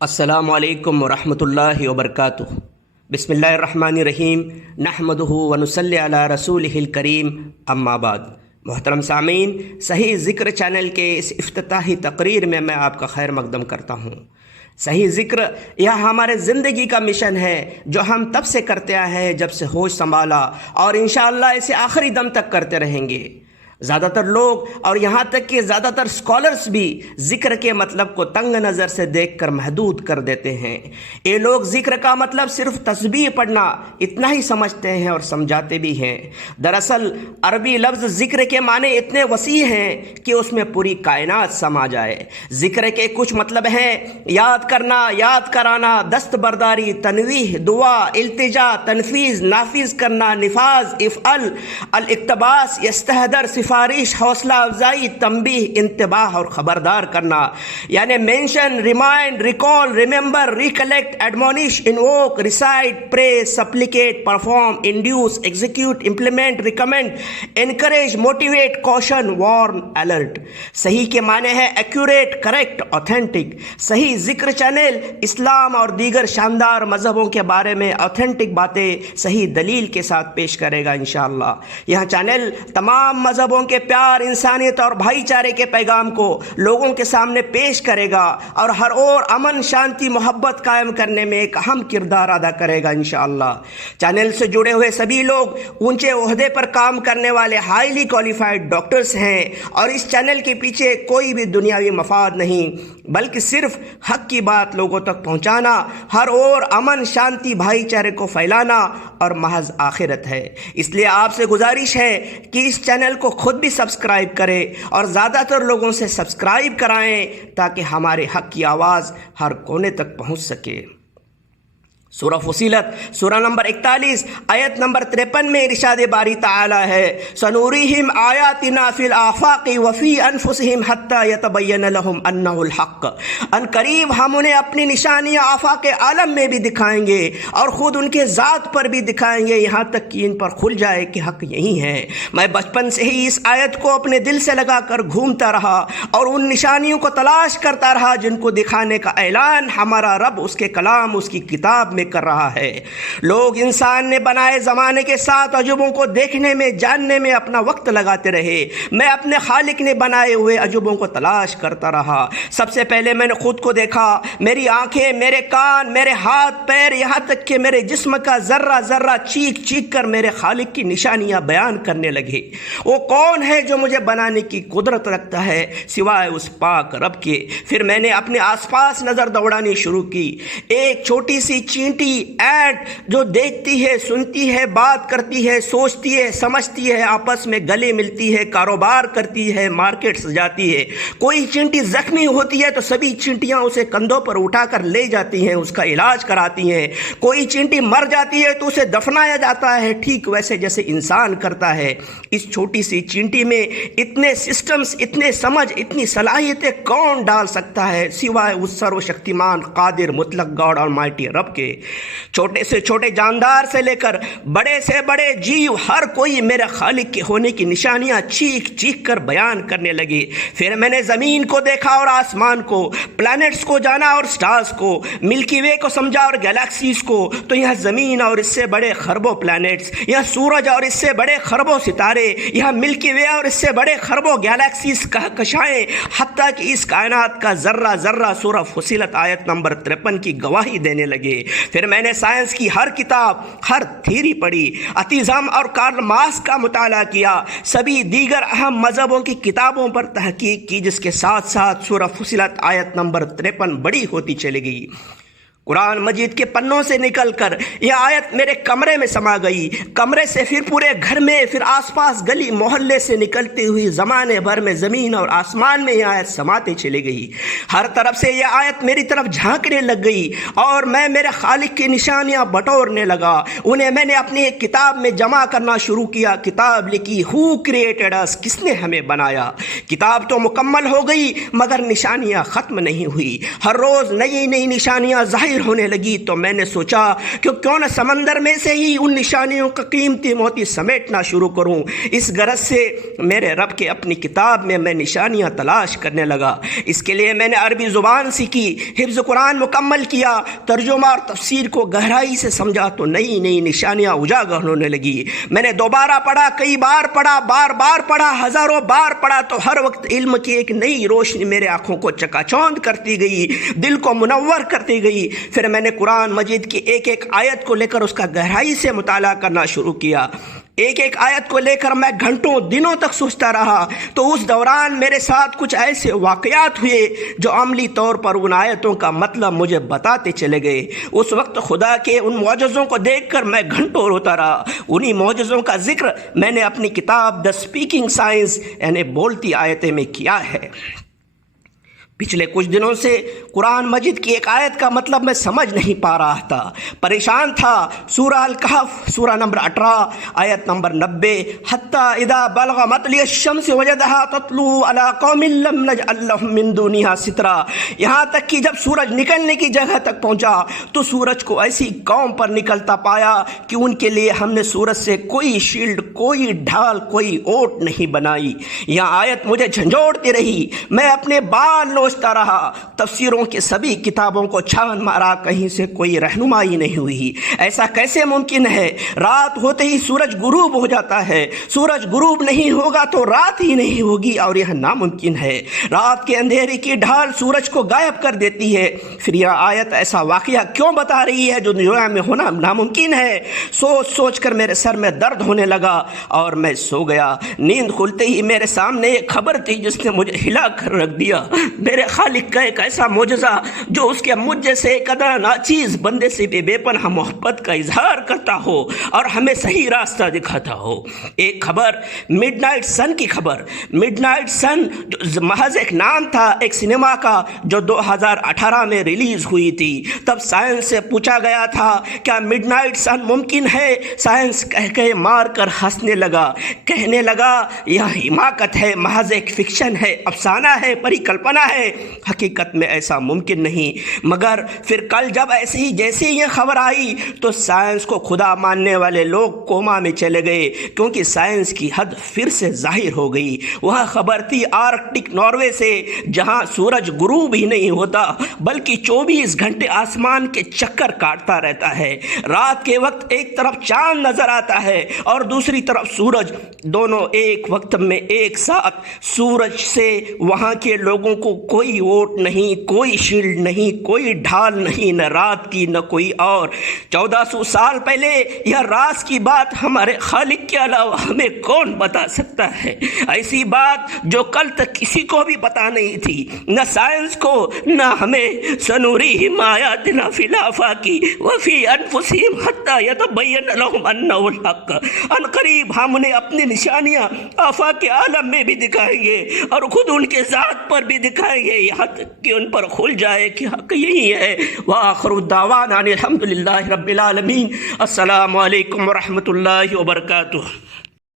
السلام علیکم ورحمۃ اللہ وبرکاتہ۔ بسم اللہ الرحمن الرحیم، نحمدہ ونصلی علی رسولہ الکریم، اما بعد۔ محترم سامعین، صحیح ذکر چینل کے اس افتتاحی تقریر میں آپ کا خیر مقدم کرتا ہوں۔ صحیح ذکر یہ ہمارے زندگی کا مشن ہے جو ہم تب سے کرتے آئے ہیں جب سے ہوش سنبھالا، اور انشاءاللہ اسے آخری دم تک کرتے رہیں گے۔ زیادہ تر لوگ اور یہاں تک کہ زیادہ تر اسکالرس بھی ذکر کے مطلب کو تنگ نظر سے دیکھ کر محدود کر دیتے ہیں۔ یہ لوگ ذکر کا مطلب صرف تسبیح پڑھنا اتنا ہی سمجھتے ہیں اور سمجھاتے بھی ہیں۔ دراصل عربی لفظ ذکر کے معنی اتنے وسیع ہیں کہ اس میں پوری کائنات سما جائے۔ ذکر کے کچھ مطلب ہیں: یاد کرنا، یاد کرانا، دستبرداری، تنویح، دعا، التجا، تنفیذ، نافذ کرنا، نفاذ، افعل، الاقتباس، یستحضر، سفارش، حوصلہ افزائی، تنبیہ، انتباہ اور خبردار کرنا، یعنی mention, remind, recall, remember, recollect, admonish, invoke, recite, pray, supplicate, perform, induce, execute, implement, recommend, encourage, motivate, caution, warn, alert. صحیح کے معنی ہے ایکوریٹ، کریکٹ، اوتھینٹک۔ صحیح ذکر چینل اسلام اور دیگر شاندار مذہبوں کے بارے میں اوتھینٹک باتیں صحیح دلیل کے ساتھ پیش کرے گا انشاءاللہ۔ یہ چینل تمام مذہبوں کے پیار، انسانیت اور بھائی چارے کے پیغام کو لوگوں کے سامنے پیش کرے گا اور ہر اور امن، شانتی، محبت قائم کرنے میں ایک اہم کردار ادا کرے گا انشاءاللہ۔ چینل سے جڑے ہوئے سبھی لوگ اونچے عہدے پر کام کرنے والے ہائیلی کوالیفائڈ ڈاکٹرز ہیں، اور اس چینل کے پیچھے کوئی بھی دنیاوی مفاد نہیں بلکہ صرف حق کی بات لوگوں تک پہنچانا، ہر اور امن، شانتی، بھائی چارے کو پھیلانا اور محض آخرت ہے۔ اس لیے آپ سے گزارش ہے کہ اس چینل کو خود بھی سبسکرائب کریں اور زیادہ تر لوگوں سے سبسکرائب کرائیں تاکہ ہمارے حق کی آواز ہر کونے تک پہنچ سکے۔ سورہ فصیلت سورہ نمبر 41 آیت نمبر 53 میں ارشاد باری تعالی ہے: سنوریہم آیاتنا فی الآفاق وفی انفسہم حتی یتبین لہم انہ الحق۔ ان قریب ہم انہیں اپنی نشانیاں آفاق عالم میں بھی دکھائیں گے اور خود ان کے ذات پر بھی دکھائیں گے، یہاں تک کہ ان پر کھل جائے کہ حق یہی ہے۔ میں بچپن سے ہی اس آیت کو اپنے دل سے لگا کر گھومتا رہا اور ان نشانیوں کو تلاش کرتا رہا جن کو دکھانے کا اعلان ہمارا رب اس کے کلام، اس کی کتاب میں کر رہا ہے۔ لوگ انسان نے بنائے زمانے کے ساتھ عجوبوں کو دیکھنے میں، جاننے میں اپنا وقت لگاتے رہے۔ میں اپنے خالق نے بنائے ہوئے عجوبوں کو تلاش کرتا رہا۔ سب سے پہلے میں نے خود کو دیکھا، میری آنکھیں، میرے کان، میرے ہاتھ پیر، یہاں تک کہ میرے جسم کا ذرہ ذرہ چیخ چیخ کر میرے خالق کی نشانیاں بیان کرنے لگے۔ وہ کون ہے جو مجھے بنانے کی قدرت رکھتا ہے سوائے اس پاک رب کے؟ پھر میں نے اپنے آس پاس نظر دوڑانی شروع کی۔ ایک چھوٹی سی چینٹی ایڈ جو دیکھتی ہے، سنتی ہے، بات کرتی ہے، سوچتی ہے، سمجھتی ہے، آپس میں گلے ملتی ہے، کاروبار کرتی ہے، مارکیٹ سجاتی ہے۔ کوئی چینٹی زخمی ہوتی ہے تو سبھی چینٹیاں اسے کندھوں پر اٹھا کر لے جاتی ہیں، اس کا علاج کراتی ہیں۔ کوئی چینٹی مر جاتی ہے تو اسے دفنایا جاتا ہے، ٹھیک ویسے جیسے انسان کرتا ہے۔ اس چھوٹی سی چینٹی میں اتنے سسٹمز، اتنے سمجھ، اتنی صلاحیتیں کون ڈال سکتا ہے سوائے اس سرو شکتیمان قادر مطلق گاڈ اور مائٹی رب کے؟ چھوٹے سے چھوٹے جاندار سے لے کر بڑے سے بڑے جیو، ہر کوئی میرے خالق کے ہونے کی نشانیاں چیخ چیخ کر بیان کرنے لگے۔ پھر میں نے زمین کو دیکھا اور آسمان کو، پلانٹس کو جانا اور سٹارز کو، ملکی وے کو سمجھا اور گیلیکسیز کو۔ تو یہاں زمین اور اس سے بڑے خربوں پلانٹس، یہاں سورج اور اس سے بڑے خربوں ستارے، یہاں ملکی وے اور اس سے بڑے خربوں گیلیکسیز کہکشائیں، حتیٰ کہ اس کائنات کا ذرہ ذرہ سورہ فصیلت آیت نمبر 53 کی گواہی دینے لگے۔ پھر میں نے سائنس کی ہر کتاب، ہر تھیری پڑھی، اتیزم اور کارل مارکس کا مطالعہ کیا، سبھی دیگر اہم مذہبوں کی کتابوں پر تحقیق کی، جس کے ساتھ ساتھ سورہ فصیلت آیت نمبر 53 بڑی ہوتی چلی گئی۔ قرآن مجید کے پنوں سے نکل کر یہ آیت میرے کمرے میں سما گئی، کمرے سے پھر پورے گھر میں، پھر آس پاس گلی محلے سے نکلتی ہوئی زمانے بھر میں زمین اور آسمان میں یہ آیت سماتے چلی گئی۔ ہر طرف سے یہ آیت میری طرف جھانکنے لگ گئی اور میں میرے خالق کی نشانیاں بٹورنے لگا۔ انہیں میں نے اپنی ایک کتاب میں جمع کرنا شروع کیا۔ کتاب لکھی ہو کریٹڈ اس، کس نے ہمیں بنایا۔ کتاب تو مکمل ہو گئی مگر نشانیاں ختم نہیں ہوئی۔ ہر روز نئی نئی نشانیاں ظاہر ظاہر ہونے لگی تو میں نے سوچا کہ کیوں نہ سمندر میں سے ہی ان نشانیوں کا قیمتی موتی سمیٹنا شروع کروں۔ اس غرض سے میرے رب کے اپنی کتاب میں نشانیاں تلاش کرنے لگا۔ اس کے لیے میں نے عربی زبان سیکھی، حفظ قرآن مکمل کیا، ترجمہ اور تفسیر کو گہرائی سے سمجھا تو نئی نئی نشانیاں اجاگر ہونے لگی۔ میں نے دوبارہ پڑھا، کئی بار پڑھا، بار بار پڑھا، ہزاروں بار پڑھا تو ہر وقت علم کی ایک نئی روشنی میرے آنکھوں کو چکا چوند کرتی گئی، دل کو منور کرتی گئی۔ پھر میں نے قرآن مجید کی ایک ایک آیت کو لے کر اس کا گہرائی سے مطالعہ کرنا شروع کیا۔ ایک ایک آیت کو لے کر میں گھنٹوں دنوں تک سوچتا رہا۔ تو اس دوران میرے ساتھ کچھ ایسے واقعات ہوئے جو عملی طور پر ان آیتوں کا مطلب مجھے بتاتے چلے گئے۔ اس وقت خدا کے ان معجزوں کو دیکھ کر میں گھنٹوں روتا رہا۔ انہی معجزوں کا ذکر میں نے اپنی کتاب دا اسپیکنگ سائنس یعنی بولتی آیتیں میں کیا ہے۔ پچھلے کچھ دنوں سے قرآن مجید کی ایک آیت کا مطلب میں سمجھ نہیں پا رہا تھا، پریشان تھا۔ سورہ الکہف سورہ نمبر 18 آیت نمبر 90، حتیٰ اذا بلغ مطلع الشمس وجدہا تطلع علی قوم لم نجعل لهم من دونہا سترا، یہاں تک کہ جب سورج نکلنے کی جگہ تک پہنچا تو سورج کو ایسی قوم پر نکلتا پایا کہ ان کے لیے ہم نے سورج سے کوئی شیلڈ، کوئی ڈھال، کوئی اوٹ نہیں بنائی۔ یہاں آیت مجھے جھنجھوڑتی رہی، میں اپنے بال سوچتا رہا، تفسیروں کی سبھی کتابوں کو چھان مارا، کہیں سے کوئی رہنمائی نہیں ہوئی۔ ایسا کیسے ممکن ہے؟ رات ہوتے ہی سورج غروب ہو جاتا ہے، سورج غروب نہیں ہوگا تو رات ہی نہیں ہوگی، اور یہ ناممکن ہے۔ رات کے اندھیرے کی ڈھال سورج کو غائب کر دیتی ہے۔ پھر یہ آیت ایسا واقعہ کیوں بتا رہی ہے جو دنیا میں ہونا ناممکن ہے؟ سوچ سوچ کر میرے سر میں درد ہونے لگا اور میں سو گیا۔ نیند کھلتے ہی میرے سامنے ایک خبر تھی جس نے مجھے ہلا کر رکھ دیا۔ میرے خالق کا ایک ایسا معجزہ جو اس کے مجھ جیسے ایک ادنا ناچیز بندے سے بے پناہ محبت کا اظہار کرتا ہو اور ہمیں صحیح راستہ دکھاتا ہو۔ ایک خبر، مڈ نائٹ سن کی خبر۔ مڈ نائٹ سن جو محض ایک نام تھا ایک سنیما کا جو 2018 میں ریلیز ہوئی تھی۔ تب سائنس سے پوچھا گیا تھا کیا مڈ نائٹ سن ممکن ہے؟ سائنس کہہ کے مار کر ہنسنے لگا، کہنے لگا یہ حماقت ہے، محض ایک فکشن ہے، افسانہ ہے، پری کلپنا ہے، حقیقت میں ایسا ممکن نہیں۔ مگر پھر کل جب ایسے ہی جیسے یہ خبر آئی تو سائنس کو خدا ماننے والے لوگ کوما میں چلے گئے، کیونکہ سائنس کی حد پھر سے ظاہر ہو گئی۔ وہاں خبر تھی آرکٹک ناروے سے، جہاں سورج غروب ہی نہیں ہوتا بلکہ 24 گھنٹے آسمان کے چکر کاٹتا رہتا ہے۔ رات کے وقت ایک طرف چاند نظر آتا ہے اور دوسری طرف سورج، دونوں ایک وقت میں ایک ساتھ۔ سورج سے وہاں کے لوگوں کو کوئی ووٹ نہیں، کوئی شیلڈ نہیں، کوئی ڈھال نہیں، نہ رات کی نہ کوئی اور۔ 1400 سال پہلے یہ راز کی بات ہمارے خالق کے علاوہ ہمیں کون بتا سکتا ہے؟ ایسی بات جو کل تک کسی کو بھی پتا نہیں تھی، نہ سائنس کو نہ ہمیں۔ سنوریہم آیاتنا فی الآفاق وفی انفسہم حتی یتبین لہم انہ الحق۔ ان قریب ہم انہیں اپنی نشانیاں آفاق عالم میں بھی دکھائیں گے اور خود ان کے ذات پر بھی دکھائیں گے، یہاں تک کہ ان پر کھل جائے کہ حق یہی ہے۔ وآخر الدعوانا الحمدللہ رب العالمین۔ السلام علیکم ورحمۃ اللہ وبرکاتہ۔